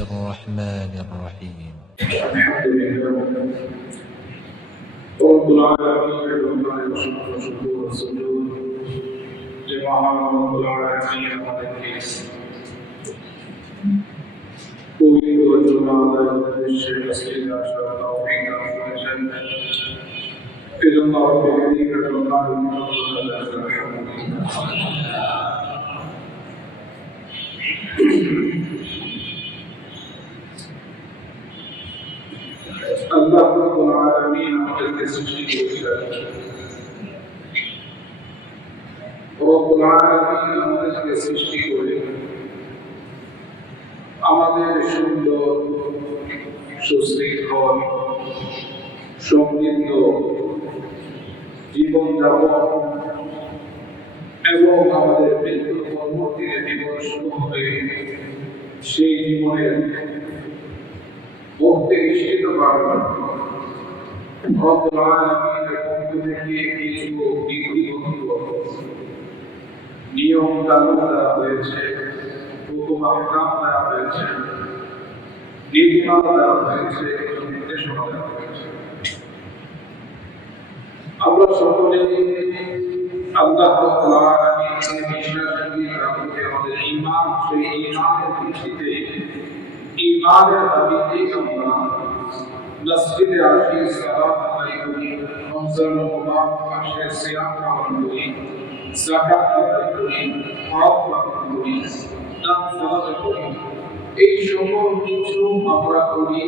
الرحمن الرحيم الحمد لله رب العالمين والشكر والسجود لمحمد رب العالمين أريد وجمع الشيخ سيدنا أشرف توفيق الجنة إلى الله بهديك القادم আল্লাহ রাব্বুল আলামিন আমাদেরকে সৃষ্টি করেছেন। রব্বুল আলামিন আমাদেরকে সৃষ্টি করে আমাদের সুন্দর সুশৃঙ্খল সমৃদ্ধ জীবনযাপন এবং আমাদের মৃত্যুর পরবর্তী জীবন শুরু হবে সেই জীবনের মুক্তি নিশ্চিত করার জন্য রব্বুল আলামিনের পক্ষ থেকে কিছু বিধিবদ্ধ নিয়ম কানুন দেওয়া হয়েছে, হুকুম আহকাম দেওয়া হয়েছে, নীতিমালা দেওয়া হয়েছে, নির্দেশনা দেওয়া হয়েছে। আমরা সকলেই আল্লাহ রাব্বুল আলামিনের বিশ্বাসী আমাদের ঈমান, সেই ঈমানের ভিত্তিতে ঈমানের দাবিতে আমরা মসজিদে আসি, সালাত আদায় করি, রমজান মুবারক মাসে সিয়াম পালন করি, যাকাত আদায় করি, হজ পালন করি, দান সাদাকা করি। এই সকল কিছু আমরা করি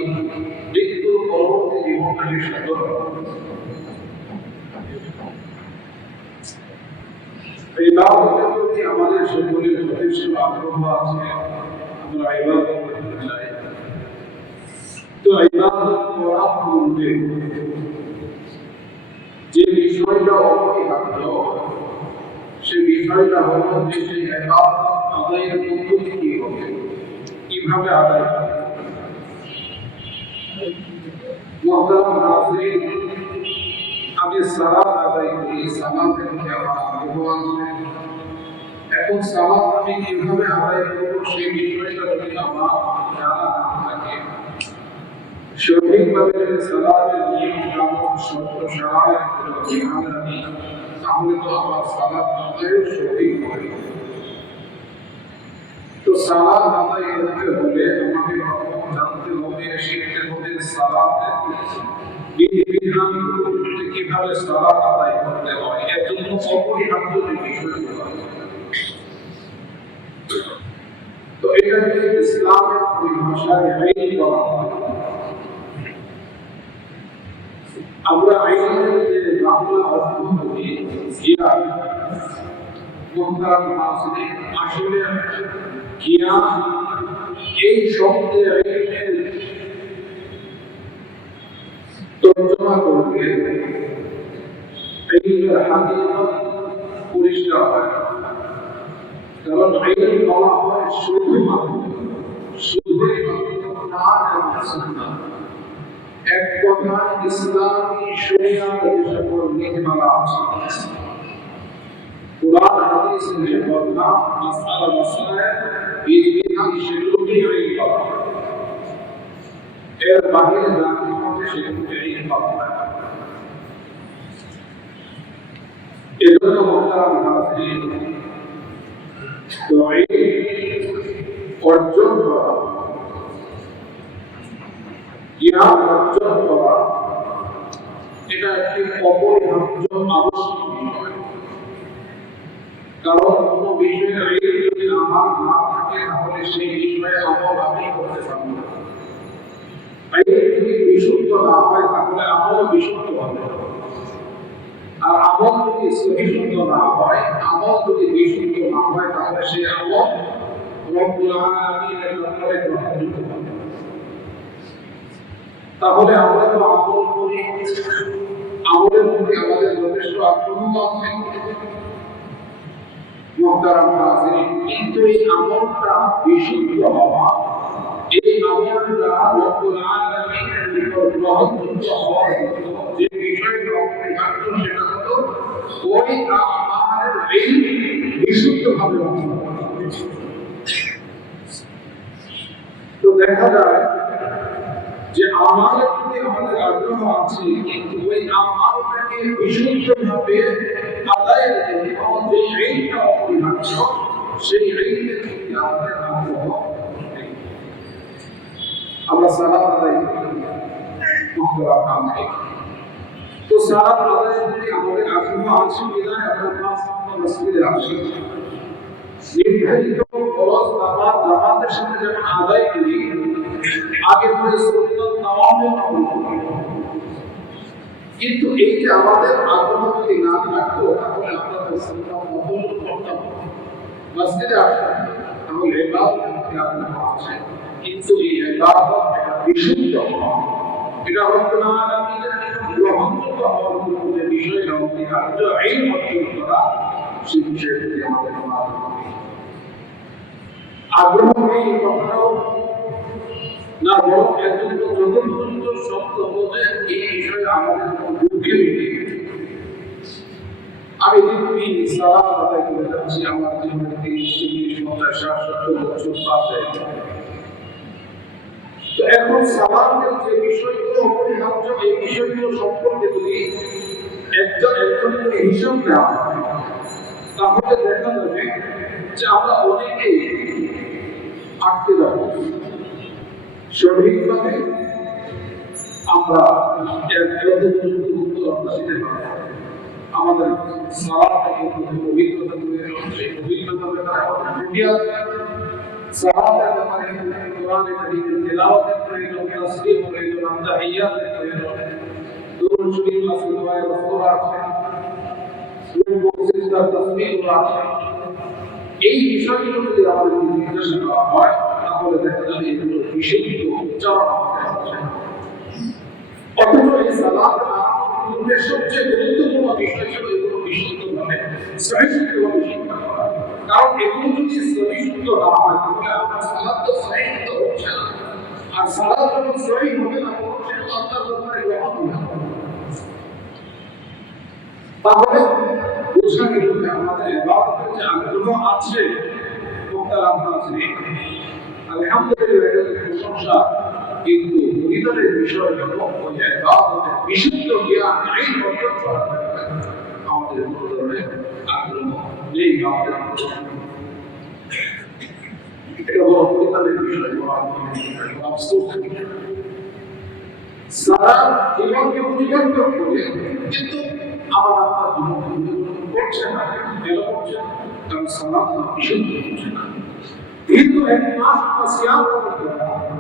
মৃত্যুর পরবর্তী জীবনটাকে সুন্দর করার জন্য। ইবাদতের প্রতি আমাদের সকলের যথেষ্ট আগ্রহ আছে, আমরা ইবাদত করতে চাই। তো ইবাদত করার পূর্বে যে বিষয়টা অপরিহার্য সে বিষয়টা হলো যে সেই ইবাদত আদায়ের পদ্ধতি কি হবে, কিভাবে আদায় হবে। মুহতারাম হাজিরিন, আমি সালাত আদায় করি, সালাতের প্রতি আমার আগ্রহ আছে। এখন সালাত আমি কিভাবে আদায় করবো সেই বিষয়টা যদি আমার জানা না থাকে, সঠিকভাবে যদি সালাতের নিয়ম কানুন শর্ত শারায়েত জ্ঞান রাখি, তাহলে তো আমার সালাত আদায় সঠিক হবে। তো সালাত আদায় করতে হলে আমাকে প্রথম জানতে হবে, শিখতে হবে সালাতের বিধিবিধান, কিভাবে সালাত আদায় করতে হয়। এর জন্য অপরিহার্য যে বিষয়গুলো আছে, তো এটাকে ইসলামের পরিভাষায় আইন বলা হয়। আমরা আইনের যে বাংলা অর্থ করি জ্ঞান, মুহতারাম হাজিরিন, আসলে জ্ঞান এই শব্দের আইনের তর্জমা করলে আইনের হাকিকত পরিষ্কার হয়। কারণ আইন বলা হয় শুধুমাত্র কোরআন এবং সুন্নাহ, এক কথায় ইসলামী শরিয়াত যে সকল নীতিমালা আছে, কোরআন হাদিসের যে কথা, মাসআলা মাসায়েল বিধিবিধান, সেগুলোকেই আইন বলা হয়। এর বাহিরে যা কিছু আছে সেগুলোকে আইন বলা হয়। এজন্য মুহতারাম হাজিরিন, তো আইন অর্জন করা, জ্ঞান অর্জন করা, এটা একটি অপরিহার্য আবশ্যক বিষয়। কারণ কোনো বিষয়ে আইন যদি আমার না থাকে তাহলে সেই বিষয়ে আমল আমি করতে পারব না। আইন যদি বিশুদ্ধ না হয় তাহলে আমলও বিশুদ্ধ হবে, আর আমল যদি বিশুদ্ধ না হয়, আমল যদি বিশুদ্ধ না হয় তাহলে সেই আমল রব্বুল আলামিনের দরবারে গ্রহণযোগ্য হবে। তাহলে আমরা তো আমল করি, আমলের প্রতি আমাদের যথেষ্ট আগ্রহ আছে, মুহতারাম হাজিরিন, কিন্তু এই আমলটা বিশুদ্ধ হওয়া, এই আমলটা রব্বুল আলামিনের নিকট গ্রহণযোগ্য হওয়ার জন্য যে বিষয়টা অপরিহার্য সেটা হলো ওই আমাদের ইলম বিশুদ্ধভাবে অর্জন করা। তো দেখা যায় যে আমাদের প্রতি আমাদের আগ্রহ আছে, কিন্তু ওই আমারটাকে বিশুদ্ধভাবে আদায়ের জন্য যে এইটা অপরিহার্য, সেই এইটের প্রতি আমাদের আগ্রহ নেই। আমরা সালাত আদায় করি, তো সালাত আদায়ের প্রতি আমাদের আগ্রহ আছে বিধায় আমরা পাঁচ ওয়াক্ত মসজিদে আসি। নির্ধারিত ফরজ নামাজ জামাতের সাথে যখন আদায় করি, আগে পরে সুন্নাত নামাজও আমল করি। কিন্তু এই যে আমাদের আগ্রহ যদি না থাকতো, তাহলে আমরা সুন্নাত নফল করতাম, মসজিদে আসতাম, তাহলে ইবাদতের আগ্রহ আছে। কিন্তু এই ইবাদত এটা বিশুদ্ধ হওয়া, এটা রব্বুল আলামিনের গ্রহণযোগ্য হওয়ার যে বিষয়টা অপরিহার্য, এই অর্জন করা, সেই বিষয়ের প্রতি আমাদের আগ্রহ নেই কখনো না, বরং একজন যত পর্যন্ত শব্দ বোঝে এই বিষয়ে আমাদের দুঃখে নেই। আমি দিব্যি সালাত আদায় করে যাচ্ছি, আমার জীবনে 30-40-50-60-70 বছর পাবে। তো এখন সালাতের যে বিষয়গুলো অপরিহার্য, এই বিষয়গুলো সম্পর্কে যদি একজন করে হিসাব দেওয়া হয়, তাহলে দেখা যাবে যে আমরা অনেকেই আটকে যাব। সঠিকভাবে আমরা এর যথাযথ উত্তর আমরা দিতে পারব। আমাদের সালাত থেকে অভিজ্ঞতা তৈরি হচ্ছে, সেই অভিজ্ঞতা আমাদের ফুটিয়ে আছে। সালাতের ব্যাপারে কোরআনে কারীমের তেলাওয়াতের প্রয়োজন, তাসবিহ প্রয়োজন, তাহিয়াতের প্রয়োজন, দুরূদ শরীফ আছে, দোয়া রাসূল আছে, রুকু সিজদা তাসবিহ আছে। এই বিষয়গুলো যদি আমাদের জিজ্ঞাসা করা হয়, তাহলে দেখা যাবে এগুলো বিশুদ্ধ উচ্চারণ আমাদের হচ্ছে। অথচ এই সালাতের আরম্ভের সবচেয়ে গুরুত্বপূর্ণ বিষয় ছিল এগুলো বিশুদ্ধভাবে সহিষ্ণুভাবে শিক্ষা করা। কারণ এগুলো যদি সহিষ্ণু না হয়, তাহলে আমার সালাত তো সহিষ্ণু হচ্ছে না। আর সালাত যখন সহি হবে না, তখন সেটা আল্লাহর দরবারে গ্রহণ হবে না। তাহলে বোঝা গেল যে আমাদের ইবাদতের যে আগ্রহ আছে, মুক্তারাম নাযরীন, আলহামদুলিল্লাহ, এটা প্রশংসা, কিন্তু পরিবারের বিষয় হলো ওই ইবাদতের বিশুদ্ধ জ্ঞান এই অর্জন করা আমাদের কোনো ধরনের আগ্রহ নেই। আমাদের এটা বড় পরিবারের বিষয়, বড় আফসোস। সারা জীবনকে পরিবর্তন করে, কিন্তু আমার আপনার জীবন পরিবর্তন করছে না। কেন করছে? কারণ সালাত বিশুদ্ধ হচ্ছে না। কিন্তু এক মাস আমরা সিয়াম করতে পারবো।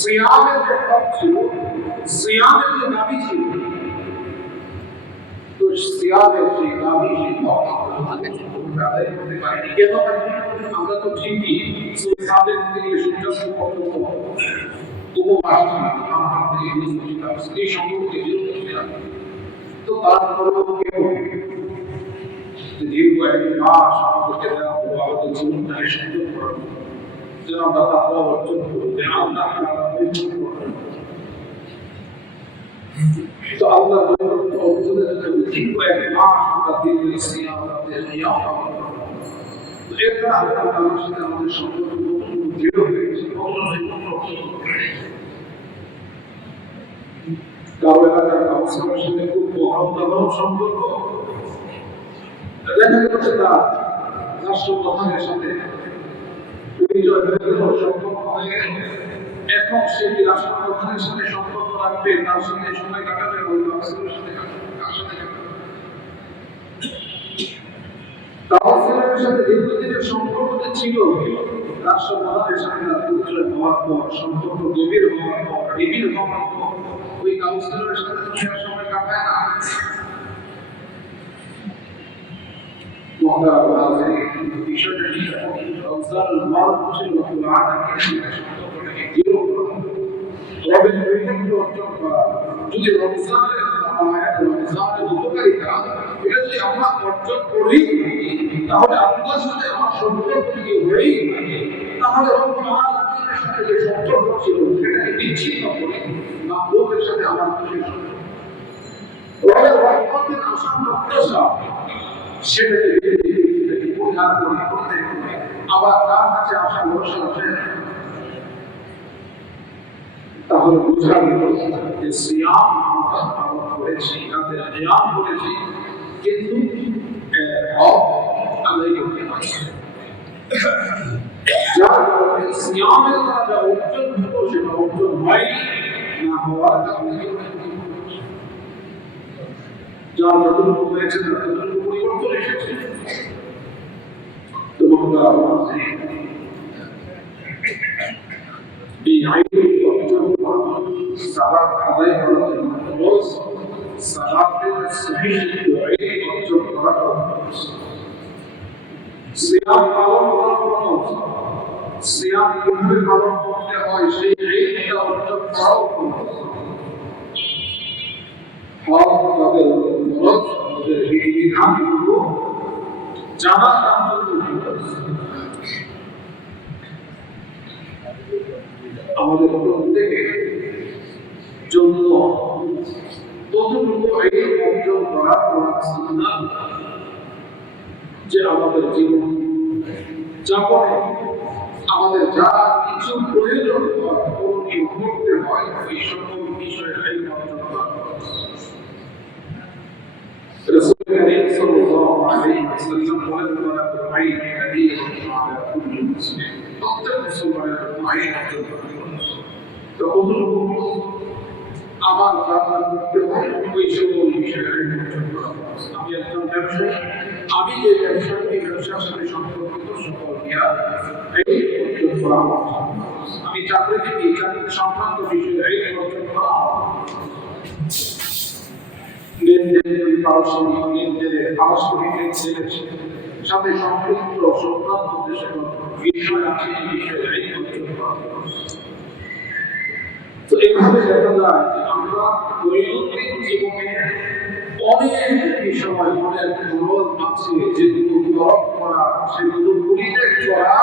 সিয়ামের যে হক ছিল, সিয়ামের যে দাবি ছিল, তো সিয়ামের সেই দাবি, সেই হক আদায় করতে পারিনি। কেন পারিনি? আমরা তো ঠিকই সাদের থেকে সূর্যাস্ত পর্যন্ত উপবাস ছিলাম, আমার থেকে বিরত ছিলাম, স্ত্রী সম্পর্কে বিরত ছিলাম। তো তারপরেও কেউ দীর্ঘ এক মাস আমাদেরকে দেওয়া হলো আমাদের জীবনটাকে সুন্দর করার, যেন আমরা তাকওয়া অর্জন করি, যেন আমরা তো আল্লাহ অর্জনের জন্য দীর্ঘ এক মাস আমরা দীর্ঘ সিয়াম, নিয়ম পালন করব। তো এর দ্বারা আল্লাহ তাআলার সাথে আমাদের সম্পর্ক দৃঢ় হয়েছে। কারো এলাকার কাউন্সিলরের সাথে খুব মহব্বত সম্পর্ক, দেখা যাচ্ছে তার রাষ্ট্রপ্রধানের সাথে পরিচয় হয়ে গেল, সম্পর্ক হয়ে গেল। এখন সে কি রাষ্ট্রপ্রধানের সাথে সম্পর্ক রাখবে, তার সাথে সময় কাটাবে, ওই কাউন্সিলরের সাথে কার সাথে কাটাবে? কাউন্সিলরের সাথে দীর্ঘদিনের সম্পর্কটা ছিল, রাষ্ট্রপ্রধানের সাথে তার পরিচয় হওয়ার পর, সম্পর্ক গভীর হওয়ার পর, নিবিড় হওয়ার পর, ওই কাউন্সিলরের সাথে তুমি আর সময় কাটায় না। বিষয়টা ঠিক আছে, রমজানুল মুবারক ছিল রব্বুল আলামিনের সম্পর্কটাকে দৃঢ় করা, রবের নৈকট্য অর্জন করা। যদি রমজানের উপকারিতা এটা যদি আমরা অর্জন করেই থাকি, তাহলে আল্লাহর সাথে আমার সম্পর্ক যদি হয়েই থাকে, তাহলে রব্বুল আলামিনের সাথে যে সম্পর্ক ছিল সেটাকে বিচ্ছিন্ন করে মাখলুকের সাথে আমার খুশি সম্পর্ক, রবের রহমতের আশা প্রত্যাশা, সেটাকে পরিহার করে করতে হবে। আবার তার কাছে আসা ভরসা আছে। তাহলে বোঝা গেল যে সিয়াম আমরা পালন করেছি, তাদের নিয়াম করেছি, কিন্তু হক আদায় করতে পারছি না। যার কারণে সিয়ামের দ্বারা যা অর্জন হতো সেটা অর্জন হয়নি, না হওয়ার কারণে যার যতটুকু হয়েছে তার ততটুকু পরিবর্তন এসেছে। তো এই আইনের অর্জন করা, সালাত আদায় করার জন্য খরচ, সালাতের সহিহ আইন অর্জন করা খরচ, সিয়াম পালন করা খরচ, সিয়াম কিভাবে পালন করতে হয় সেই আইনটা অর্জন করাও খরচ। হজ তাদের খরচ, তাদের বিধিবিধানগুলো জানা তার জন্য খরচ। আমাদের প্রত্যেকের জন্য কতটুকু আইন অর্জন করা সুন্নাহ, যে আমাদের জীবন যাপনে আমাদের যা কিছু প্রয়োজন করণীয় করতে হয় এই সকল বিষয়ে আইন অর্জন করা। রাসূল কারীম সাল্লাল্লাহু আলাইহি ওয়াসাল্লাম বলেন, ওয়ালাকুল আইন হাদিয়ুন আলা কুল্লি মুসলিম, প্রত্যেক মুসলমানের আইন অর্জন করা। তো কতটুকু আমার যা করতে হয় ওই সকল বিষয়ে আইন অর্জন করা। আমি একজন ব্যবসায়ী, আমি যে ব্যবসার এই ব্যবসার সাথে সম্পর্কিত সকল জ্ঞান এই অর্জন করা। আমি চাকরিজীবী, চাকরি সংক্রান্ত বিষয়ে এই অর্জন করা। লেনদেনের পারস্পরিক লেনদেনের পারস্পরিক লেনদেনের সাথে সম্পৃক্ত সংক্রান্ত যে সকল বিষয় আছে এই বিষয়ে এই অর্জন করা। তো এইভাবে দেখা যায় যে আমরা দৈনন্দিন জীবনে অনেক বিষয়, অনেক খরচ আছে যেগুলো তরফ করা, সেগুলো পরিত্যাগ করা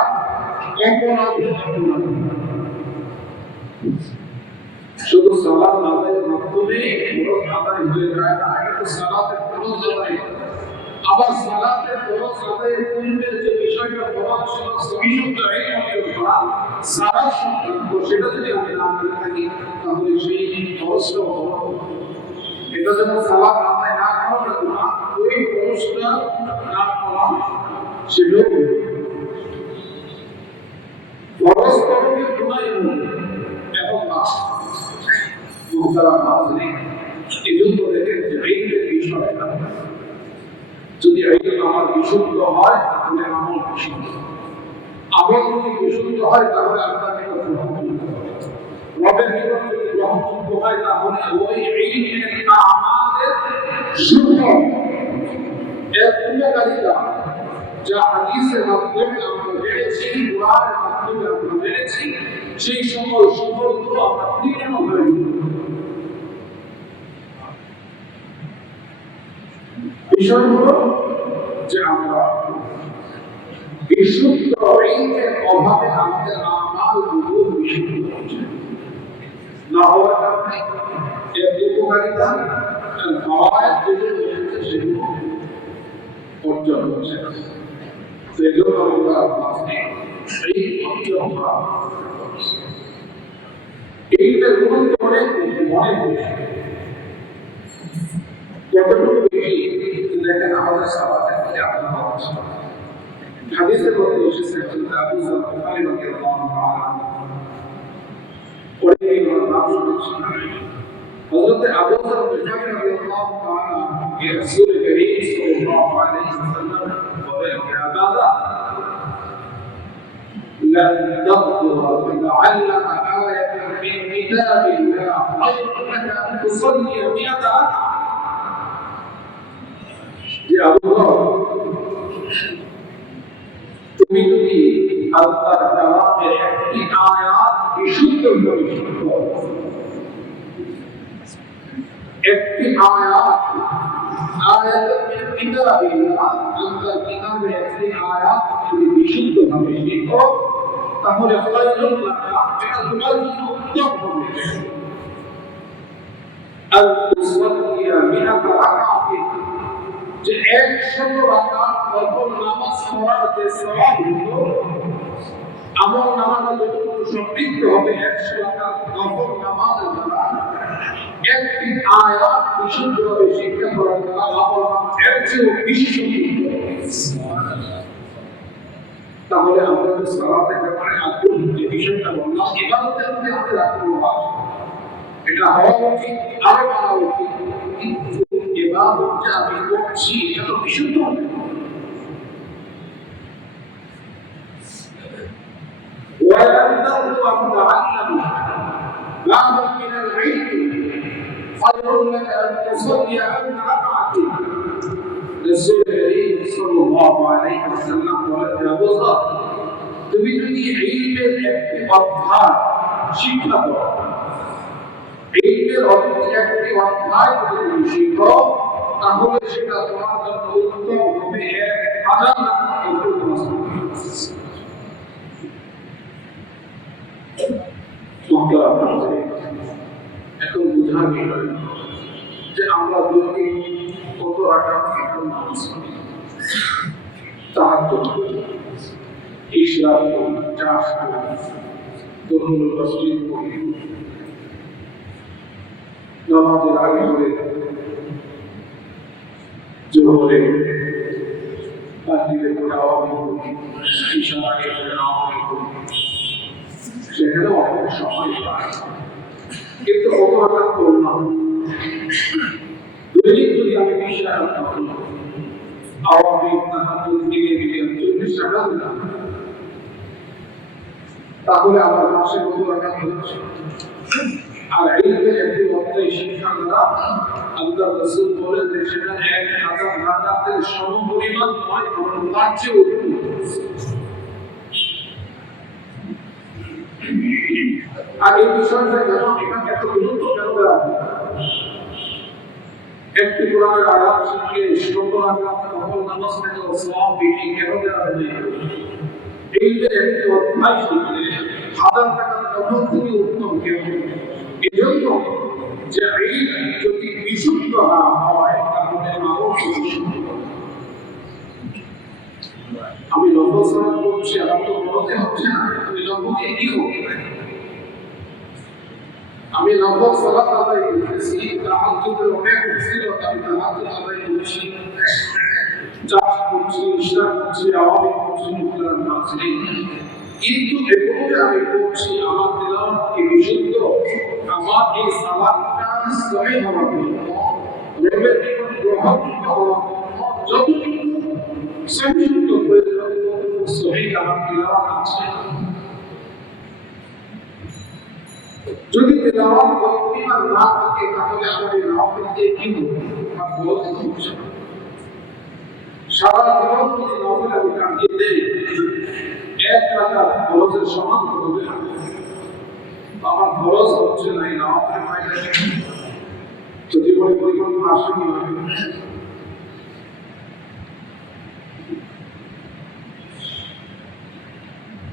শুধু সালাত আদায়ের মাধ্যমে খরচ আদায় হয়ে যায় না, এটা তো সালাতের খরচ আদায়। আবার সালাতের খরচ আদায়ের পূর্বের যে বিষয়টা খরচ ছিল সহিশুদ্ধ আইন অর্জন করা, সালাত সংক্রান্ত সেটা যদি আমি না করে থাকি তাহলে সেই খরচটাও হলো। এটা যেমন সালাত আদায় না করা না, ওই খরচটা না করা সেটাও খরচ করণের গুণাই হলো। এখন না এই জন্য দেখেন যে আইনের বিষয়টা যদি আইন আমার বিশুদ্ধ হয় তাহলে আমল বিশুদ্ধ, আমল যদি বিশুদ্ধ হয় তাহলে আপনার নিকট গ্রহণযোগ্য হবে, রবের নিকট যদি গ্রহণযোগ্য হয় তাহলে ওই আইনের আমাদের সুফল এর উপকারিতা যা হাদিসের মাধ্যমে আমরা জেনেছি, কোরআনের মাধ্যমে আমরা জেনেছি, সেই সকল সুফলগুলো আমরা পরিপূর্ণ হয়ে যাব। বিষয় হলো যে আমরা বিশুদ্ধ আইনের অভাবে আমাদের আমালগুলো বিশুদ্ধ হচ্ছে না, হওয়ার কারণে এর উপকারিতা ফাওয়ায়েদ যেগুলো এসেছে সেগুলো অর্জন হচ্ছে না। সেই জন্য আমরা এই অর্জন করা, এইটার গুরুত্ব অনেক বেশি, অনেক বেশি। যতটুকু বেশি দেখেন আমাদের সালাতের কি আপনার অবস্থা। হাদিসের মধ্যে এসেছে আবু যর বুখারী রাদিয়াল্লাহু তাআলা অনেকেই নাম শুনেছেন, হযরত আবু যর বুখারী রাদিয়াল্লাহু তাআলা কে রাসূল কারীম সাল্লাল্লাহু আলাইহি ওয়াসাল্লাম বলেন, ইয়া বাবা لن تقدر فتعلم آية من كتاب الله خير لك أن تصلي 100 ركعة। যে আবু তুমি যদি আল্লাহর কালামের একটি আয়াত বিশুদ্ধভাবে শিখো, একটি আয়াত আয়াতের কিতাবিল্লাহ, আল্লাহর কিতাবের একটি আয়াত যদি বিশুদ্ধভাবে শিখো তাহলে খায়রুল লাকা, এটা তোমার জন্য উত্তম হবে। আল তুসাল্লিয়া 100 রাকাত, যে 100 রাকাত নফল নামাজ পড়ার যে সওয়াব হলো আমল নামাজ যতটুকু সমৃদ্ধ হবে 100 টাকা নফল নামাজের দ্বারা একটি আয়াত বিশুদ্ধভাবে শিক্ষা করার দ্বারা আমল নামাজ এর চেয়েও বেশি সমৃদ্ধ। তাহলে আমরা যে সালাতের ব্যাপারে আগ্রহী যে বিষয়টা বললাম, ইবাদতের মধ্যে আমাদের আগ্রহ আছে, এটা হওয়া উচিত, আরো করা উচিত, কিন্তু ইবাদত যে আমি করছি এটা তো বিশুদ্ধ হবে। وينبغي أن تعلم بعضا من العلم خير لك أن تصلي 100 ركعة رسول الكريم صلى الله عليه وسلم وتجاوزا তুমি যদি ইলমের একটি অধ্যায় শিক্ষা দাও, ইলমের একটি অধ্যায় যদি শিখো, তাহলে সেটা তোমার জন্য উত্তম হবে 1000 রাকাত নামাজ। এখন বোঝার বিষয় যে আমরা দৈনিক কত রাকাত নামাজ পড়ি, তাহাজ্জুদ করি, ইশরাক করি, চাষ করি, দুহুল মসজিদ করি, নামাজের আগে করে জোহরে মাগরিবে পড়া হবে, ইশার আগে করে নামাজ পড়ি, সেখানে অনেক সময় পায়, কিন্তু কত রাকাত করলাম? দৈনিক যদি আমি 20 রাকাত করি, আওয়ামী তাহাজ্জুদ দিনে 40 রাকাত দিলাম, তাহলে আমার মাসে কত রাকাত হচ্ছে? আর ইলমের একটি অধ্যায় শিক্ষার দ্বারা আল্লাহ রাসূল বলেন যে সেটা 1000 রাকাতের সমপরিমাণ নয়, বরং তার চেয়ে উত্তম। আর এই বিষয়টা কেন এখানে এত গুরুত্ব কেন দেওয়া হয়? একটি কোরআনের আয়াত শিখে 70 রাকাত নফল নামাজ থেকে সওয়াব বেশি কেন দেওয়া হয়? ইলমের একটি অধ্যায় শিখলে 1000 রাকাত নফল থেকে উত্তম কেন? এজন্য যে ইলম যদি বিশুদ্ধ না হয় তাহলে মানুষ বিশুদ্ধ। আমি নফল সালাত করছি, আমার তো ফরজে হচ্ছে না, আমি নফল দিয়ে কি হবে? আমি নফল সালাত আদায় করতেছি, তাহাজ্জুদের অনেক ফজিলত, আমি তাহাজ্জুদ আদায় করছি, চাষ করছি, ইশরাক করছি, আওয়ামী করছি, মুখলান করছি, কিন্তু এগুলো যে আমি করছি আমার তেলাওয়াত কি বিশুদ্ধ? আমার এই সালাতটা সহিহ হওয়ার জন্য, রবের নিকট গ্রহণযোগ্য হওয়ার জন্য যতটুকু সংযুক্ত প্রয়োজন সহিহ আমার তেলাওয়াত আছে। যদি তেলাওয়াত পরিমাণ না থাকে তাহলে আমার এই নফল দিয়ে কি হবে? আমার ফরজ হচ্ছে না। সারা জীবন যদি নফল আমি কাটিয়ে দেই, 1 রাকাত ফরজের সমান হবে না। আমার ফরজ হচ্ছে না, এই নফলের ফায়দা কি? তো জীবনে পরিবর্তন আসে কি না?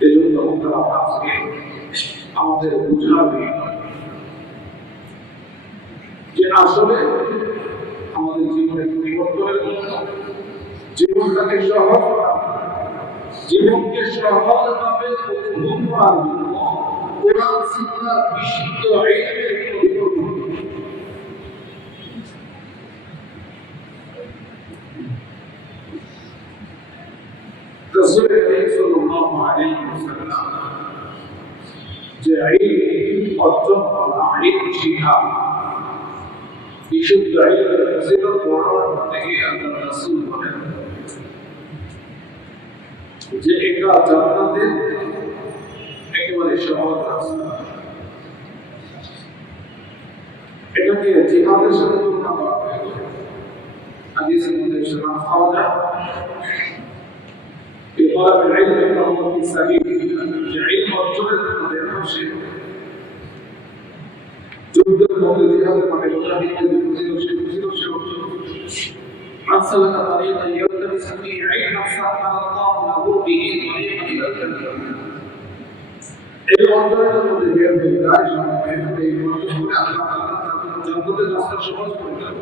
এজন্য আজকে আমাদের বোঝার বিষয় যে আসলে আমাদের জীবনের পরিবর্তনের জন্য, জীবনটাকে সহজ করার, জীবনকে সহজভাবে উপভোগ করার জন্য কোরআন সুন্নাহর বিশুদ্ধ ইলমের পরিবর্তন। রাসূল করিম সাল্লাল্লাহু আলাইহি ওয়াসাল্লাম যে ইলম অর্জন করা, ইলম শিখা, বিশুদ্ধ ইলমের ফজিলত বর্ণনা করতে গিয়ে আল্লাহ রাসূল বলেন যে এটা জান্নাতের একেবারে সহজ রাস্তা। এটাকে জিহাদের সাথে তুলনা করা হয়েছে। হাদিসের মধ্যে সেটা পাওয়া যায় بطلب العلم فهو في سبيل العلم والجهد والإرشاد. جهد الموضوع هذا ما يجاهد بالفضيلة والشيء من سلك طريقا يلتمس فيه علما سهل الله له به طريقا إلى الجنة. الموضوع الذي يرد الداعي في الموضوع জান্নাতের রাস্তা সহজ করে দেয়।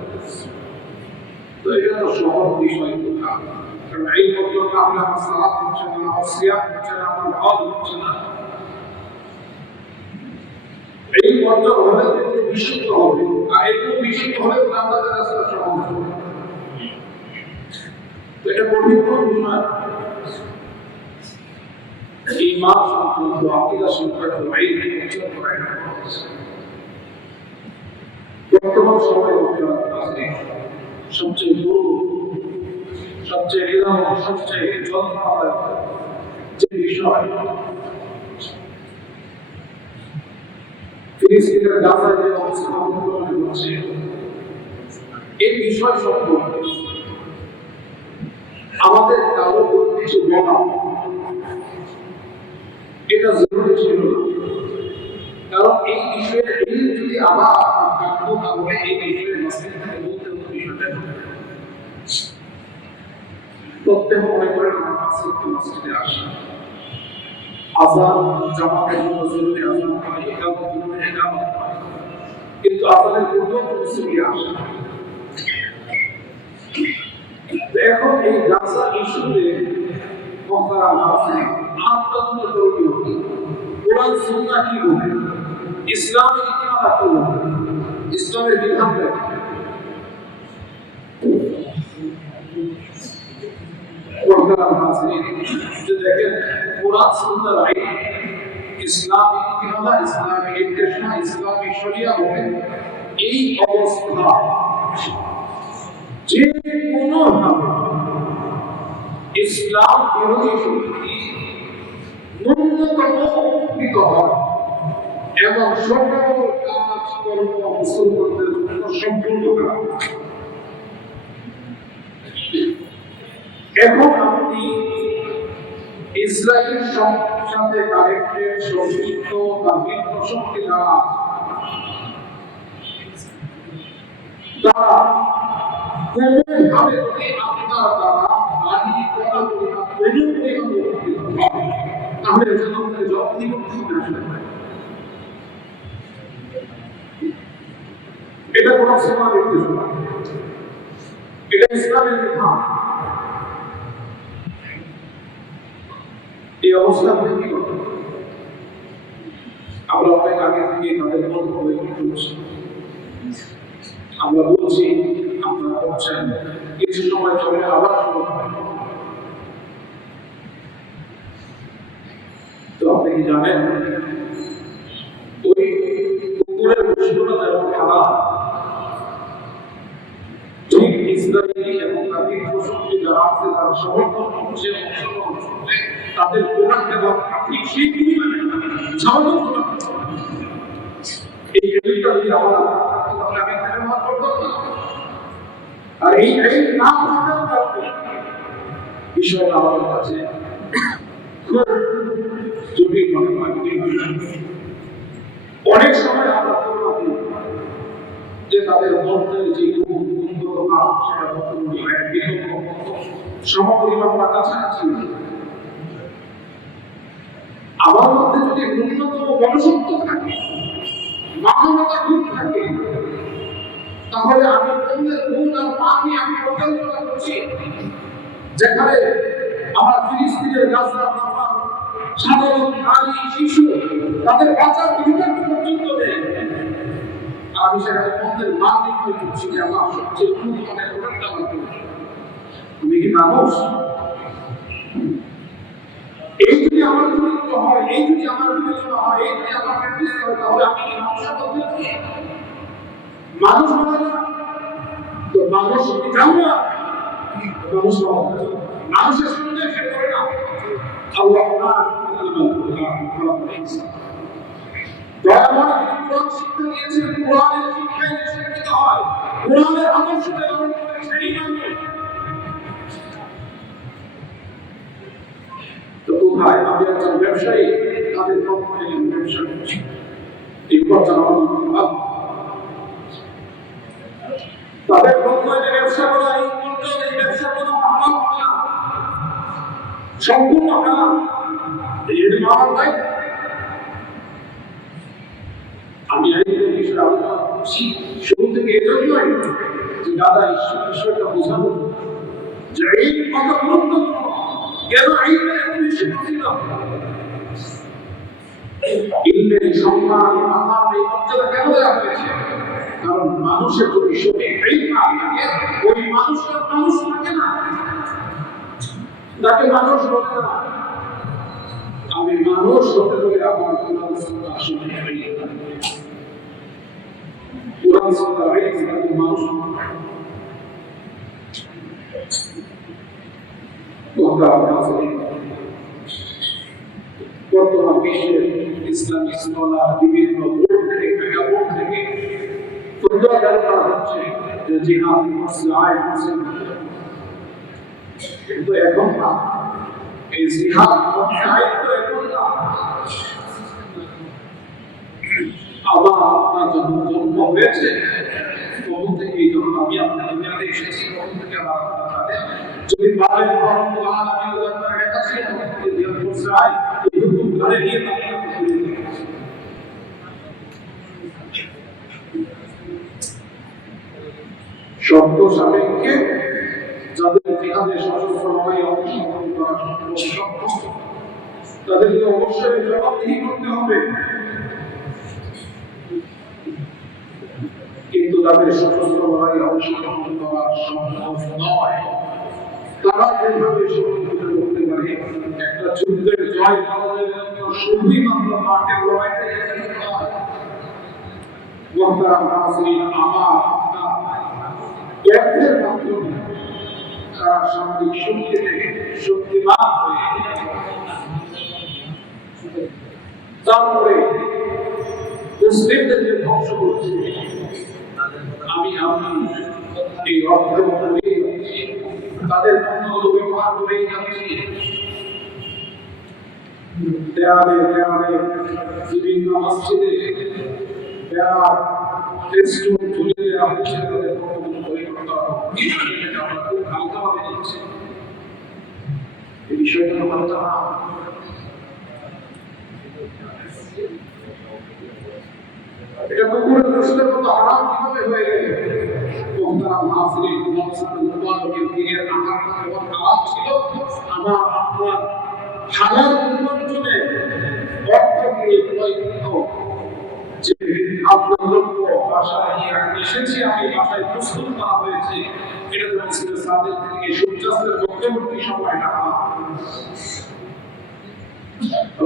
তো এটা তো সহজ বিষয় কথা। কারণ এই পর্যন্ত আমরা সালাত হচ্ছে না, সিয়াম হচ্ছে না, হজ হচ্ছে না। এই পর্যায়ে হলে কিন্তু বিশুদ্ধ হবে, আর এগুলো বিশুদ্ধ হলে আমাদের রাস্তা সহজ হবে। এটা পবিত্র বিষয়। ঈমান সংক্রান্ত আকীদা সংক্রান্ত ইলম অর্জন করা এটা ফরজ। বর্তমান সময়ে সবচেয়ে বড়, সবচেয়ে নিরাপদ, সবচেয়ে যন্ত্রণাদায়ক যে বিষয় ফিলিস্তিনের গাজায় যে অবস্থা হচ্ছে, এই বিষয় সম্পর্কে আমাদের কারো কিছু বলা এটা জরুরি ছিল না। কারণ এই বিষয়ের ইলম যদি আবার থাকতো তাহলে এই বিষয়ে মসজিদ থেকে বলতে হতো বিষয়টা। প্রত্যেক মনে করেন মসজিদে আসে, আযান জামাতের জন্য জরুরি, আযান হয়, ইকামত জরুরি, ইকামত হয়, কিন্তু আযানের পূর্বেও মুসল্লি আসে। এখন এই গাজা ইস্যুতে মহতারাম হাফেজ আত্মতন্ত্র করণীয় কি? কোরআন সুন্নাহ কি বলে? ইসলামের ইতিমাদা কি বলে? ইসলামের বিধান কি? মহতারাম হাফেজ যে দেখেন কোরআন সুন্নাহর আইন, ইসলামী ইতিমাদা, ইসলামী নির্দেশনা, ইসলামী শরিয়া বলে এই অবস্থা যে কোনো ভাবে ইসলাম বিরোধী শক্তি ন্যূনতম উপকৃত হয় এবং সকল কাজকর্ম মুসলমানদের জন্য সম্পূর্ণ করা। এখন আপনি ইসরায়েলের সাথে কানেক্টেড সংযুক্ত বা মিত্র শক্তি দ্বারা কোনোভাবে যদি আপনার দ্বারা বাড়ি করা পরিমাণ উপকৃত হয় তাহলে জনগণকে জবাবদিহি করতে হবে। আসলে এটা কোনো সীমা নির্দেশনা, এটা ইসলামের বিধান। এই অবস্থা কি করতে আমরা অনেক আগে থেকে তাদের বন্ধ হয়ে চলছি। আমরা বলছি, আপনারা করছেন, কিছু সময় চলে আবার শুরু হয়। তো আপনি কি জানেন ওই কুকুরের গোশতটা যেমন খারাপ, ঠিক ইসরায়েলি এবং তাদের প্রশক্তি যারা আছে তারা সমর্থন করছে, অংশগ্রহণ করছে, তাদের কোরআন এবং ঠিক সেই পরিমাণে ঝামেলা করা। এই এলিটা যদি আমরা তাহলে আমি ব্যবহার করতাম না। আর এই না থাকার কারণে বিষয়টা আমাদের কাছে খুব জটিল মনে হয়। অনেক সময় আমরা যে তাদের মধ্যে যে গুণগততা সেটা সমপরিমাণ বা কাছাকাছি। আমার মধ্যে যদি ন্যূনতম মনুষ্যত্ব থাকে, মানবতা গুণ থাকে, তাহলে আমি অন্যের গুণ আর মানকে আমি পর্যালোচনা করছি। যেখানে আমার ফিলিস্তিনের গাজা সাধারণ নারী শিশু তাদের বাঁচার অধিকার পর্যন্ত নেই, আমি সেখানে অন্যের মান নির্ণয় করছি যে আমার সবচেয়ে উন্নত মানের প্রোডাক্ট আমার করছি। আমি কি মানুষ? এই যদি আমার চরিত্র হয়, এই যদি আমার বিবেচনা হয়, এই যদি আমার প্র্যাকটিস হয়, তাহলে আমি কি মানুষের মধ্যে মানুষ বলা না? তো মানুষ জানো না মানুষ বলা, মানুষের সঙ্গে সে করে না। আল্লাহ শিক্ষা দিয়েছেন, কোরআনের শিক্ষায় শিক্ষিত হয়, কোরআনের আদর্শ পালন করে সেই মানুষ। তো কোথায় আমি একজন ব্যবসায়ী, তাদের ব্যবসা করছি, এই পর্যায়ে তাদের পক্ষে ব্যবসা করা, এই পর্যায়ে ব্যবসা করা হারাম হবে না, সম্পূর্ণ হারাম। এর মামলা নাই। আমি আইনের বিষয়ে আলোচনা করছি শুরু থেকে এজন্যই যে দাদা বিষয়টা বোঝানো যে এই কত গুরুত্বপূর্ণ, কেন ইলমের এত বেশি ফজিলত, ইলমের সম্মান মাকাম এই মর্যাদা কেন দেওয়া হয়েছে? কারণ মানুষের যদি সঠিক ইলম না থাকে, ওই মানুষের মানুষ থাকে না, তাকে মানুষ বলে না। আমি মানুষ হতে হলে আমার কোরআন সুন্নাহ সঠিক ইলম থাকবে। কোরআন সুন্নাহ ইলম থাকলে মানুষ বর্তমান বিশ্বের ইসলামী স্কলার বিভিন্ন বোর্ড থেকে মেগা বোর্ড থেকে করা হচ্ছে যে জিহাদ মুসলিম কিন্তু এখন না, এই জিহাদ মুসলিম তো এখন না। আবার আপনার জন্য জন্ম হয়েছে তখন থেকে, এই জন্য আমি আপনার দুনিয়াতে এসেছি, তখন থেকে আমার যদি পারেন আমি আপনার কাছে জিহাদ মুসলিম এই হুকুম ধরে নিয়ে শর্ত সাপেক্ষে যাদের জিহাদে সশস্ত্র লড়াই অংশগ্রহণ করা সম্ভব তাদেরকে অবশ্যই জবাবদিহি করতে হবে, কিন্তু তাদের সশস্ত্র লড়াই অংশগ্রহণ করা সম্ভব নয়। তারা যেভাবে সহযোগিতা করতে পারে, একটা যুদ্ধের জয় পালনের জন্য শুধুমাত্র মাঠের লড়াইতে মুহতারাম হাজিরিন, আমার এর মাধ্যমে তারা সামরিক শক্তি থেকে শক্তিমান হয়ে তারপরে মুসলিমদেরকে ধ্বংস করছে। আমি এই অর্থ করেই যাচ্ছি, তাদের পণ্য ব্যবহার করেই যাচ্ছি। দেয়ালে দেয়ালে বিভিন্ন মসজিদে ব্যানার ফেস্টুন ঝুলিয়ে দেওয়া হচ্ছে, তাদের আমরা খুব হালকাভাবে নিচ্ছি। এই বিষয়টা হালকা না। এটা কুকুরের গোশতের মতো হারাম কিভাবে হয়ে গেল? মুহতারাম হাজিরিন, মুসলমানদের দিনের আকারটা যখন হারাম ছিল, আমার আপনার হালাল উপার্জনে অর্থ দিয়ে প্রয়োজিত যে আপনার লক্ষ্য বাসায় নিয়ে এসেছি, আমি বাসায় প্রস্তুত করা হয়েছে, এটা তো মসজিদে সাদেক থেকে সূর্যাস্তের মধ্যবর্তী সময়টা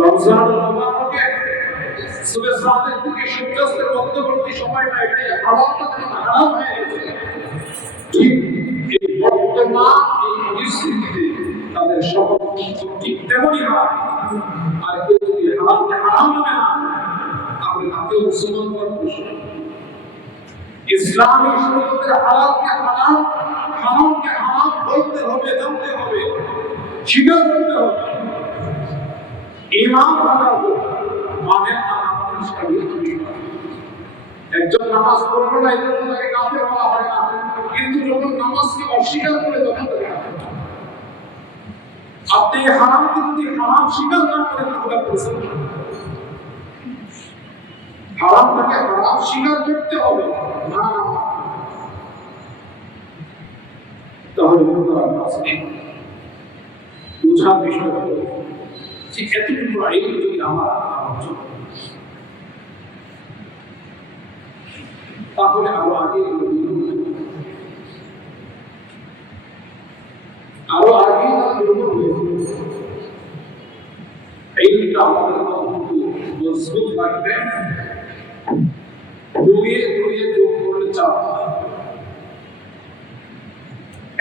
রমজানুল মুবারকে সুবহ সাদেক থেকে সূর্যাস্তের মধ্যবর্তী সময়টা, এটাই হালালটা হারাম হয়ে গেছে। ঠিক এই বর্তমান এই পরিস্থিতিতে তাদের সকল ঠিক তেমনই হারাম। আর কেউ যদি হালালকে হারাম মানে না, তাহলে তাকে মুসলমান করার প্রশ্ন। ইসলামী শরীয়তের হালালকে হারাম, হারামকে হারাম বলতে হবে, জানতে হবে, স্বীকার করতে হবে। ইমান থাকা মানে একজন নামাজ পড়লো না, এজন্য তাকে কাফের বলা হয় না, কিন্তু যখন নামাজকে অস্বীকার করে তখন তাকে কাফের। আপনি হারামকে যদি হারাম স্বীকার না করেন তাহলে প্রশ্ন, হারামটাকে হারাম স্বীকার করতে হবে না, তাহলে বোঝার বিষয় হলো যে এতটুকু আইন যদি আমার তাহলে আরো আগে এইটা আমাদের কতটুকু মজবুত লাগবে, দুয়ে দুয়ে যোগ করলে 4 হয়।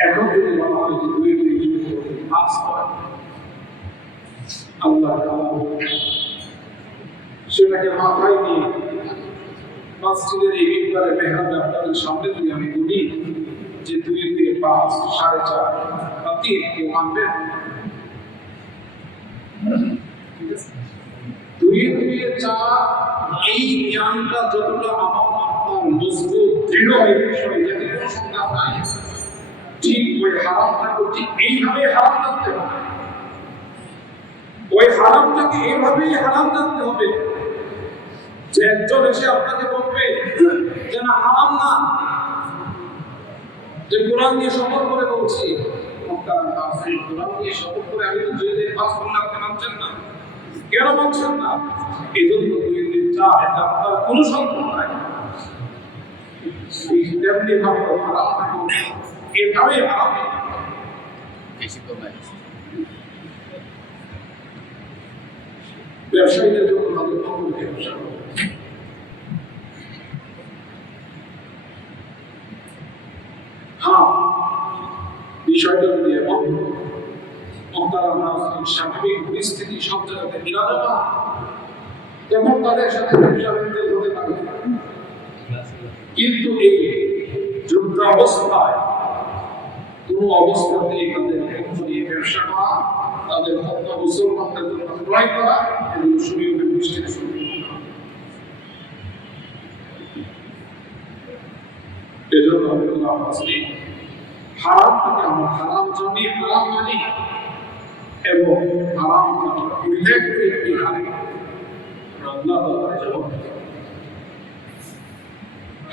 এখন যদি বলা হয় যে দুয়ে দুয়ে যোগ করলে 5 হয়, আল্লাহ সেটাকে মাথায় নিয়ে মসজিদের এই মিম্বরে মেহরাবে আপনাদের সামনে যদি আমি বলি যে 2 2 5 4.5 বা 3, কেউ মানবেন? 2 2 4 এই জ্ঞানটা যতটা আমার আপনার মজবুত দৃঢ় এই বিষয়ে যাতে কোনো সন্দেহ নাই, ঠিক ওই হারামটাকে ঠিক এইভাবে হারাম জানতে হবে, ওই হারামটাকে এইভাবেই হারাম জানতে হবে যে একজন এসে আপনাকে বলবে যে না হারাম না, যে কোরআন দিয়ে শপথ করে বলছি, মুহতারাম তাসির কোরআন দিয়ে শপথ করে আমি তো দুই দিন পাঁচ করলে আপনি মানছেন না, কেন মানছেন না? এই জন্য দুই দিন চার এটা আপনার কোনো সম্পর্ক নাই। তেমনি ভাবে হারাম থাকুন, এভাবে হারাম বেশি কমায় ব্যবসায়ীদের জন্য তাদের পক্ষে ব্যবসা করবে। হ্যাঁ, বিষয়টা যদি এমন মুহতারাম নাযরিন স্বাভাবিক পরিস্থিতি সব জায়গাতে বিরাজমান, তখন তাদের সাথে ব্যবসা বাণিজ্য হতে পারে। কিন্তু এই যুদ্ধ অবস্থায় কোনো অবস্থাতেই তাদের পক্ষ নিয়ে ব্যবসা করা, তাদের পক্ষ মুসলমানদের জন্য ক্রয় করা, এগুলো শরীয়তের দৃষ্টিতে সম্পূর্ণ না। এজন্য আল্লাহ বলেন, হারামটাকে আমরা হারাম জানি, হারাম মানি এবং হারামকে আমরা উল্লেখ করে কি হারি আল্লাহ তাআলা জবাব দেন।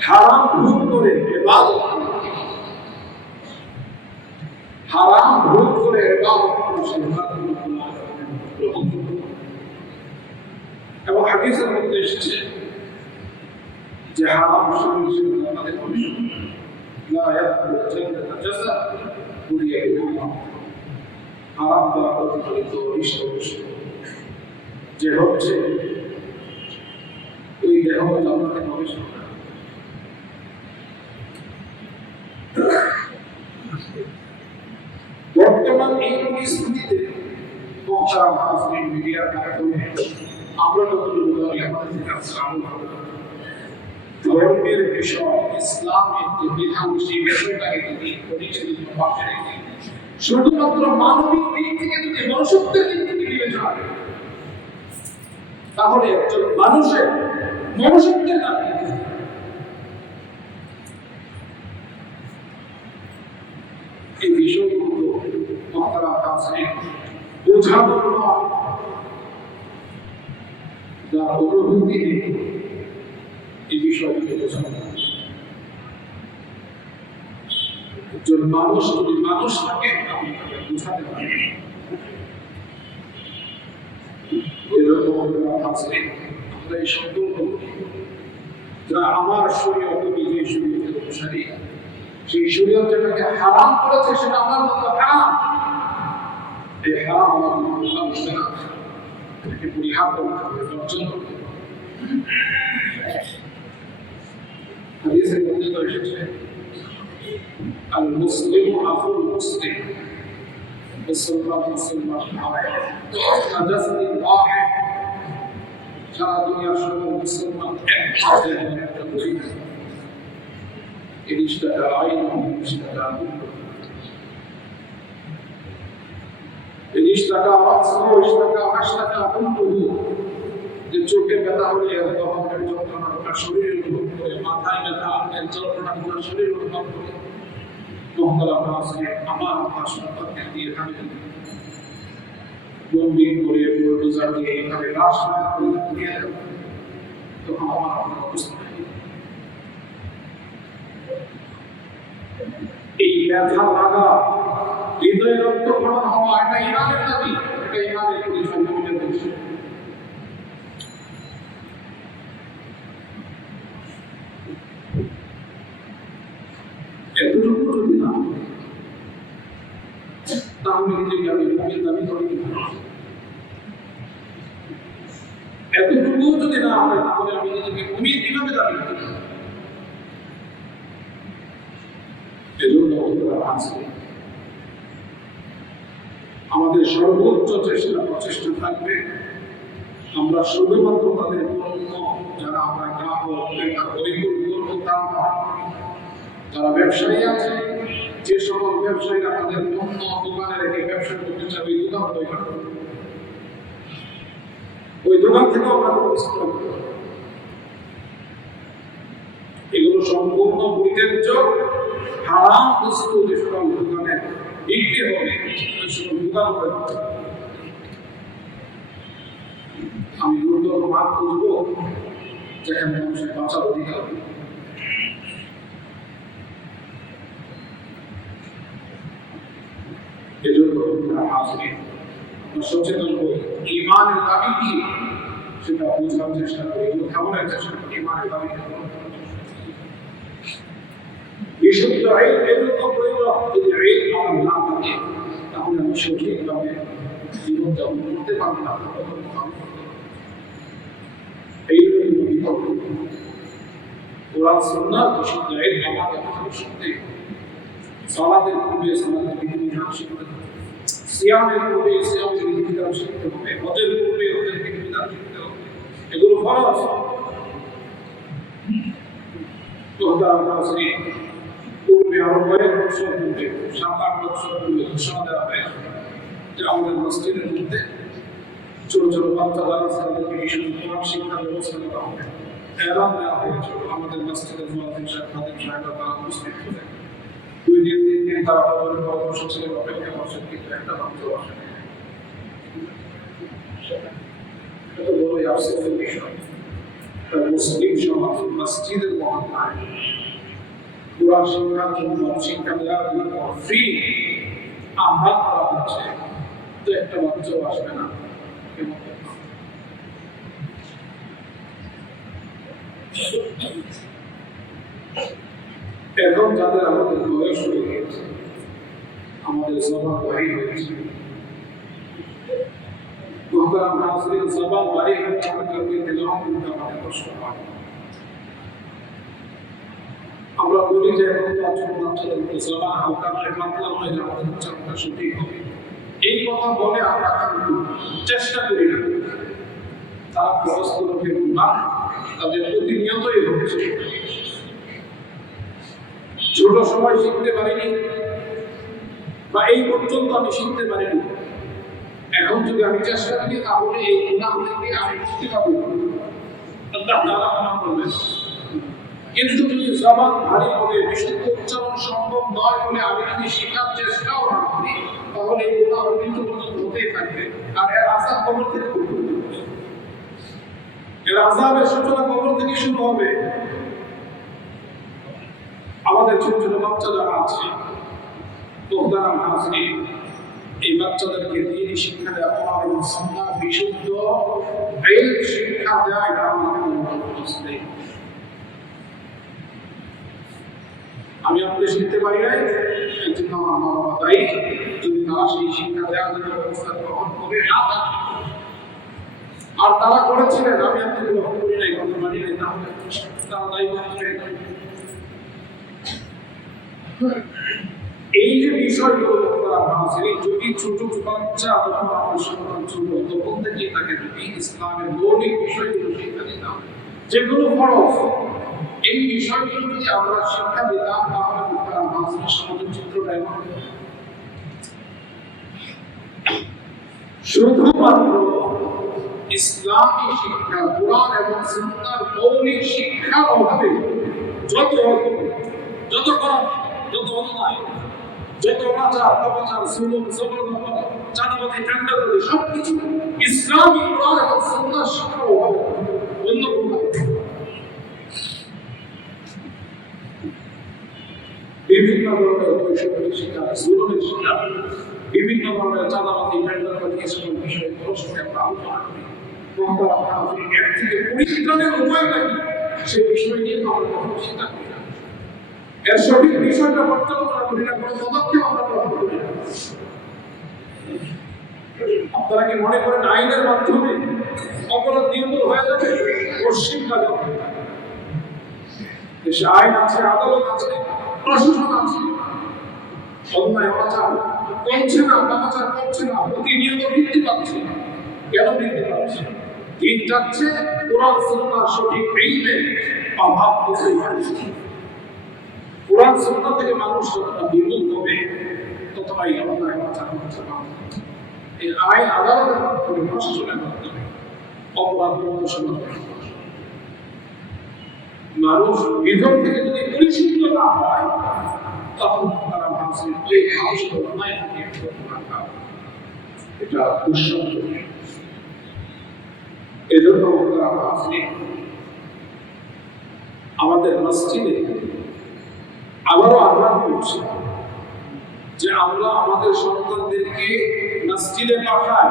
হারাম ভোগ করে ইবাদত, হারাম ভোগ করে ইবাদত এবং হাদিসের মধ্যে এসেছে যে হারাম শরীর আমাদের পবিত্র لا يدخل الجنة جسد بني بالله হারাম দ্বারা প্রতিফলিত বিষয় যে হচ্ছে ওই দেহ জান্নাতে প্রবেশ করে। বর্তমান এই পরিস্থিতিতে মুহতারাম নাযরিন মিডিয়ার মাধ্যমে আমরা যতটুকু জানি আমাদের কাছে ধর্মের বিষয় ইসলামের যে বিধান সেই বিষয়টাকে যদি পরিচালিত পাশে রেখে শুধুমাত্র মানবিক দিক থেকে যদি মনুষ্যত্বের দিক থেকে বিবেচনা করে, তাহলে একজন মানুষের মনুষ্যত্বের দাবি এই বিষয়গুলো মুহতারাম নাযরিন বোঝানো নয়, যার অনুভূতি নেই এই বিষয়টিকে বোঝানো। একজন মানুষ যদি মানুষ থাকে আপনি তাকে বোঝাতে পারেন। এরকম আছে আমরা এই সম্পর্ক যারা আমার শরীয়ত যে শরীয়তের অনুসারী, সেই শরীয়ত যেটাকে হারাম করেছে সেটা আমার জন্য হারাম। এই হারাম আমার জন্য বুঝতে না, এটাকে পরিহার করতে হবে, বর্জন করতে হবে। حديث المدينة الشيخ المسلم أخو المسلم مسلمان مسلمان كجسد واحد সারা দুনিয়ার সকল মুসলমান একসাথে একটা পরিবার। 30 টাকা আইন, 30 টাকা 30 টাকা 40 টাকা 80 টাকা বন্ধু যে চোখে ব্যথা হলে তখন যন্ত্রণা গোটা শরীরে অনুভব করে, মাথায় ব্যথা যন্ত্রণা গোটা শরীরে অনুভব করে। মুহতারাম নাযরিন আমার আপনার সন্তানকে দিয়ে থাকেন বন্দি করে বুলডোজার দিয়ে এইভাবে লাশ করে পুড়িয়ে দেন, তখন আমার আপনার অবস্থা এই ব্যথা লাগা, হৃদয়ে রক্তক্ষরণ হওয়া, এটা ইমানের দাবি, এটা ইমানের পরিচয় নবীদের বলছে। এতটুকু যদি না তাহলে নিজেকে আমি মুমিন দাবি করি, এতটুকু যদি না হয় তাহলে আমি নিজেকে মুমিন কিভাবে দাবি করি? এজন্য আমাদের সর্বোচ্চ প্রচেষ্টা থাকবে আমরা শুধুমাত্র তাদের পণ্য যারা আমরা গ্রাহক ক্রেতা পরিপূর্ণ করবো তা নয়। যারা ব্যবসায়ী আছে, যে সকল ব্যবসায়ীরা তাদের পণ্য দোকানে রেখে ব্যবসা করতে চায়, ওই দোকান তৈরি করবে, ওই দোকান থেকে আমরা পরিশ্রম করব। এগুলো সম্পূর্ণ পরিত্যাজ্য হারাম বস্তু যে সকল দোকানে বিক্রি হবে, ওই সকল দোকান করে। আমি ন্যূনতম মান খুঁজবো যেখানে মানুষের বাঁচার অধিকার। হাজির সচেতন হই ঈমানের দাবি কি সেটা বোঝার চেষ্টা করি উদ্ভাবনের চেষ্টা করি ঈমানের দাবি কি বিশুদ্ধ ইলম প্রয়োগ যদি ইলম আমার না থাকে তাহলে আমি সঠিকভাবে জীবন যাপন করতে পারবো না এই বিকল্প কোরআন সুন্নাহ বিশুদ্ধ ইলম আমাদের শুনতে সালাতের পূর্বে সালাতের বিধিবিধান শিখতে হবে সিয়ামের পূর্বে সিয়ামের বিধিবিধান শিখতে হবে হজের পূর্বে হজের বিধিবিধান শিখতে হবে এগুলো ফরজ পূর্বে আরো কয়েক বছর পূর্বে 7-8 বছর পূর্বে ঘোষণা দেওয়া হয় যে আমাদের মসজিদের মধ্যে ছোট ছোট বাচ্চা যারা তাদেরকে বিশুদ্ধ কোরআন শিক্ষার ব্যবস্থা করা হবে এলান দেওয়া হয়েছিল আমাদের মসজিদের মুয়াজ্জিন সাহেব খাদিম সাহেবরা তারা উপস্থিত হলেন 2 দিন 3 দিন তারা ফজরের পর বসেছিলেন অপেক্ষা করছেন কিন্তু একটা বাচ্চা আসে এটা বড়ই আফসোসের বিষয় মুসলিম সমাজ মসজিদের মহল্লায় কোরআন শিক্ষার জন্য শিক্ষা দেওয়ার জন্য ফ্রি আহ্বান করা হচ্ছে তো একটা বাচ্চাও আসবে না এখন যাদের আমাদের বয়স হয়ে গেছে আমাদের জবান বাড়ি হয়েছে মুহতারাম হাজিরিন জবান বাড়ি হয়েছে আমাদেরকে তেলাওয়াত করতে আমাদের কষ্ট হয় আমরা বলি যে এখন তো আচরণ বাচ্চাদের জবান হালকা করে পাতলা হয়ে যাবে আমাদের উচ্চারণটা সঠিক হবে এই কথা বলে আমরা কিন্তু চেষ্টা করি না তারা প্রস্তুতকে না তাদের প্রতিনিয়তই হচ্ছে ছোট সময় শিখতে পারিনি বা এই পর্যন্ত আমি শিখতে পারিনি এখন যদি আমি চেষ্টা করি তাহলে এই গুনাহ থেকে আমি মুক্তি পাবো আল্লাহ তাআলা ক্ষমা করবেন কিন্তু যদি জবান ভারী হবে বিশুদ্ধ উচ্চারণ সম্ভব নয় বলে আমি যদি শেখার চেষ্টাও না করি তাহলে এই গুনাহ মৃত্যু পর্যন্ত হতেই থাকবে আর এর আযাব কবর থেকে এর আযাবের সূচনা কবর থেকে শুরু হবে আমাদের ছোট ছোট বাচ্চা যারা আছে মুহতারাম হাজিরিন এই বাচ্চাদেরকে দ্বীনি শিক্ষা দেওয়া কোরআন এবং সুন্নাহ বিশুদ্ধ ইলম শিক্ষা দেওয়া এটা আমাদের মধ্যে আমি আপনাদের শিখতে পারি নাই এই জন্য আমার মা বাবা দায়ী যদি তারা সেই শিক্ষা দেওয়ার জন্য ব্যবস্থা গ্রহণ করে না আর তারা করেছিলেন আমি আপনি গ্রহণ করি নাই কথা মানি নাই তাহলে তারা দায়ী থাকবে এই যে বিষয়গুলো তারা ভাবছে যদি ছোট বাচ্চা তখন আমার সন্তান ছোট তখন থেকে তাকে যদি ইসলামের মৌলিক বিষয়গুলো শিক্ষা দিতাম যেগুলো ফরজ এই বিষয়গুলো যদি আমরা শিক্ষা দিতাম তাহলে তারা ভাবছে সমাজের চিত্রটা এমন শুধুমাত্র ইসলামী শিক্ষা কোরআন এবং সুন্নাহর মৌলিক শিক্ষার অভাবে যত করাম যত অন্যায় যত অনাচার অপচার জুলুম জবরদখল চাঁদাবাজি টেন্ডারবাজি সবকিছু ইসলামী কোরআন এবং সুন্নাহ শিক্ষার অভাবে অন্য কোথাও বিভিন্ন ধরনের বৈষম্যের শিকার জুলুমের শিকার বিভিন্ন ধরনের চাঁদাবাজি টেন্ডারবাজি এসব বিষয়ে পরস্পর আমরা আলোচনা করি এর থেকে পরিত্রাণের উপায় নাকি সে বিষয় নিয়ে আমরা কখনো চিন্তা করি না এর সঠিক বিষয়টা পর্যালোচনা করি না কোনো পদক্ষেপ আমরা গ্রহণ করি না আপনারা কি মনে করেন আইনের মাধ্যমে অপরাধ নির্মূল হয়ে যাবে পশ্চিমকালে দেশে আইন আছে আদালত আছে প্রশাসন আছে অন্যায় অনাচার কমছে না অনাচার কমছে না প্রতিনিয়ত বৃদ্ধি পাচ্ছে কেন বৃদ্ধি পাচ্ছে দিন যাচ্ছে কোরআন সুন্নাহ সঠিক ইলমের অভাব বুঝতে পারছে কোরআন সুন্নাহ থেকে মানুষ যতটা বিমুখ হবে ততটাই অন্যায় অনাচার হচ্ছে এই আইন আদালতের মাধ্যমে প্রশাসনের মাধ্যমে অপরাধ মুক্ত সমাজ মানুষ ভিতর থেকে যদি পরিশুদ্ধ না হয় তখন তারা ভাবছে এই মানুষ অন্যায় থেকে এটা দুঃসন্ত এজন্য তারা ভাবছে আমাদের মসজিদে আবারও আহ্বান করছি যে আমরা আমাদের সন্তানদেরকে মসজিদে পাঠাই,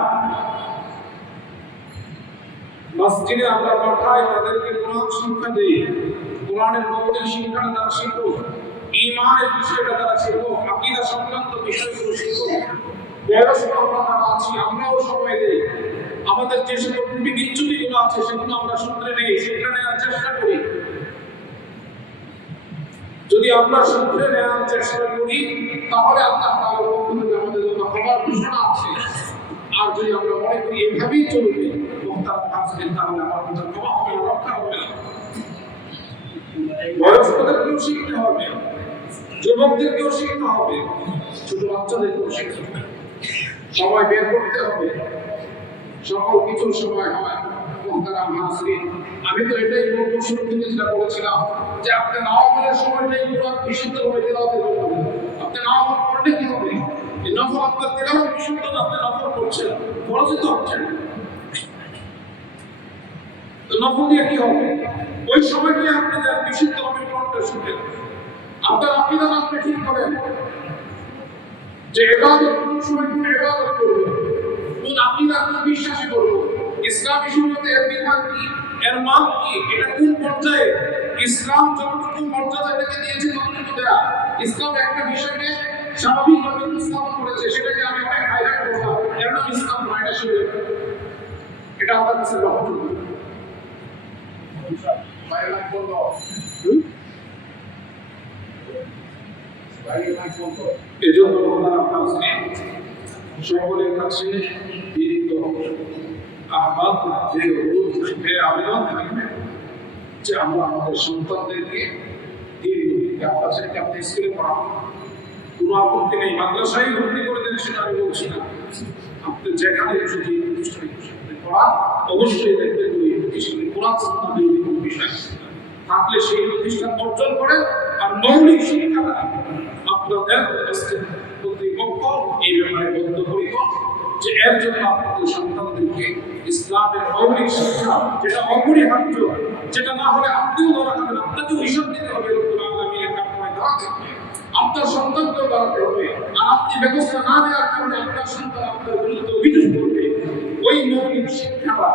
মসজিদে আমরা পাঠাই, তাদেরকে কোরআন শিক্ষা দেই, কোরআনের মৌলিক শিক্ষাটা তারা শিখুক, ঈমানের বিষয়টা তারা শিখুক, আকীদা সংক্রান্ত বিষয়গুলো শিখুক। বয়স্ক আমরা যারা আছি আমরাও সময় দেই, আমাদের যে সকল ত্রুটি বিচ্যুতিগুলো আছে সেগুলো আমরা শুধরে নেওয়ার চেষ্টা করি। যদি আমরা শুধরে নেওয়ার চেষ্টা করি তাহলে আল্লাহ তাআলার পক্ষ থেকে আমাদের জন্য ক্ষমার ঘোষণা আছে। আর যদি আমরা মনে করি এভাবেই চলবে মুহতারাম হাজিরিন, তাহলে আমাদের ক্ষমা হবে না, রক্ষা হবে না। বয়স্কদেরকেও শিখতে হবে, যুবকদেরকেও শিখতে হবে, ছোট বাচ্চাদেরকেও শিখতে হবে, সময় বের করতে হবে। সকল কিছুর সময় হয়। মুহতারাম হাজিরিন, আমি তো এটাই বলবো, শুরু থেকে যেটা বলেছিলাম যে আপনি নওয়াজের সময়টাই কোরআন বিশুদ্ধভাবে তেলাওয়াতের জন্য, আপনি নওয়াজ পড়লে কি হবে? এই নফল আপনার তেলাওয়াত বিশুদ্ধ না, আপনি নফল করছেন, ফরজ তো হচ্ছেন, তো নফল দিয়ে কি হবে? ওই সময়টাই আপনি যার বিশুদ্ধভাবে কোরআনটা শুনবেন, আপনার আকীদা আপনি ঠিক করেন যে ইবাদত কোন সময় কোন ইবাদত করব, কোন আকীদা কোন বিশ্বাসী করব, ইসলামী শরীয়তে এর বিধান কি, এর মান কি, এটা কোন পর্যায়ে, ইসলাম যতটুকু মর্যাদা এটাকে দিয়েছে ততটুকু দেয়া। ইসলাম একটা বিষয়কে স্বাভাবিকভাবে উপস্থাপন করেছে, সেটাকে আমি অনেক হাইলাইট করলাম, এর নাম ইসলাম নয়, এটা শরীয়ত। এটা আমার কাছে গ্রহণযোগ্য। এজন্য সকলের কাছে বিনীত আহ্বান থাকবে, আবেদন থাকবে যে আমরা আমাদের সন্তানদেরকে আপনার স্কুলে পড়াবো, কোনো আপত্তি নেই, মাদ্রাসায় ভর্তি করে দেন, সেটা আমি বলছি না। আপনি যেখানে যদি প্রতিষ্ঠানে পড়ান অবশ্যই দেখবেন ওই প্রতিষ্ঠানে কোরআন সুন্নাহ বিরোধী কোনো বিষয় থাকলে সেই প্রতিষ্ঠান অর্জন করে। আর মৌলিক শিক্ষাটা আপনাদের কর্তৃপক্ষ এই ব্যাপারে বদ্ধপরিক যে এর জন্য আপনাদের সন্তানদেরকে ইসলামের মৌলিক শিক্ষা, যেটা অপরিহার্য, যেটা না হলে আপনিও ধরা খাবেন, আপনাকেও হিসাব দিতে হবে, আপনার সন্তানকেও দাঁড়াতে হবে। আর আপনি ব্যবস্থা না নেওয়ার কারণে আপনার সন্তান আপনার বিরুদ্ধে অভিযোগ করবে। ওই মৌলিক শিক্ষাটা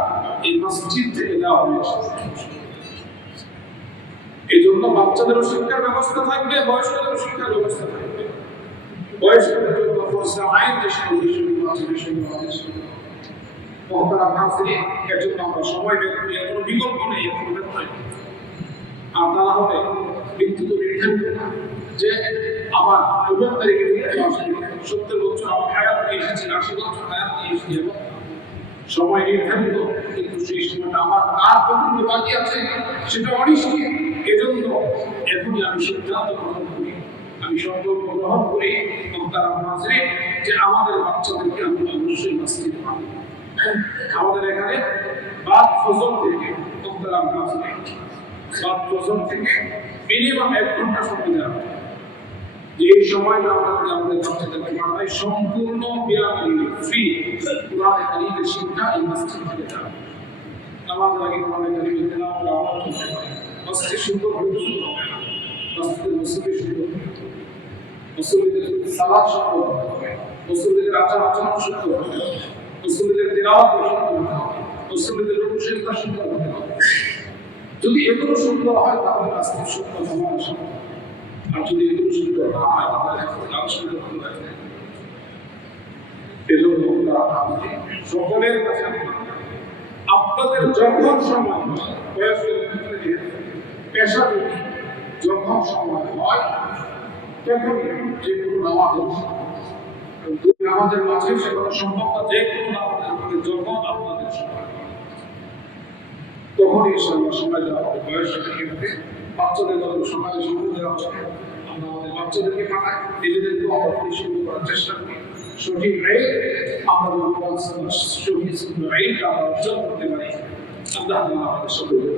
এই মসজিদ থেকে দেওয়া হয়েছে। এই জন্য বাচ্চাদেরও শিক্ষার ব্যবস্থা থাকবে, বয়স্কদেরও শিক্ষার ব্যবস্থা থাকবে। বয়স্কদের জন্য ফরজে আইন যে সকল বিষয়গুলো আছে, বিষয়গুলো আছে মুহতারাম হাজিরিন, এর জন্য আমরা সময় বের করি, কোনো বিকল্প নেই, এখন বের হয়। আর তা না হলে বিদ্যুৎ নির্ধারিত না যে আমার 9 তারিখে 70 বছর আমার হায়াত নিয়ে এসেছে, 80 বছর হায়াত নিয়ে এসেছে, সময় নির্ধারিত, কিন্তু সেই সময়টা আমার আর কতটুকু বাকি আছে সেটা অনিশ্চিত। এজন্য এখনই আমি সিদ্ধান্ত গ্রহণ করি, আমি সংকল্প গ্রহণ করি মুহতারাম হাজিরিন যে আমাদের বাচ্চাদেরকে আমি অবশ্যই মসজিদে পাঠাবো। আমাদের এখানে বাদ ফজর থেকে মুহতারাম হাজিরিন, বাদ ফজর থেকে মিনিমাম 1 ঘন্টা সময় দেওয়া হয়। এই সময়টা আমরা আমাদের বাচ্চাদেরকে পাঠাই সম্পূর্ণ বিনামূল্যে, ফ্রি কোরআন কারীমের শিক্ষা এই মসজিদ থেকে দেওয়া হয়। নামাজ আগে কোরআন কারীমের তেলাওয়াত আমরা করতে পারি, মসজিদ সুন্দর হবে, মসজিদের মুসল্লি সুন্দর হবে, মুসল্লিদের সালাত সুন্দর হবে, মুসল্লিদের আচার আচরণ সুন্দর হবে, মুসল্লিদের তেলাওয়াত সুন্দর হবে, মুসল্লিদের রুকু সিজদা সুন্দর হবে। যদি এগুলো সুন্দর হয় তাহলে মসজিদ সুন্দর হওয়ার সম্ভব। আর যদি এগুলো সুন্দর না হয় তাহলে কাজ সুন্দর হবে। এজন্য সকলের কাছে আপনাদের যখন সময় পেশা যদি যখন সময় হয় তখন যে কোনো নামাজের মাঝে সেগুলো সম্ভব না, যে কোনো নামাজের যখন আপনাদের সময় তখন ইনশাআল্লাহ সময় দেওয়া হবে। বয়সের ক্ষেত্রে বাচ্চাদের যখন সময় দেওয়া হচ্ছে আমরা আমাদের বাচ্চাদেরকে পাঠাই, নিজেদেরকে অপরিশুদ্ধ করার চেষ্টা করি। সঠিক আমরা সঠিক আমরা অর্জন করতে পারি। আল্লাহ আমাদের সকলকে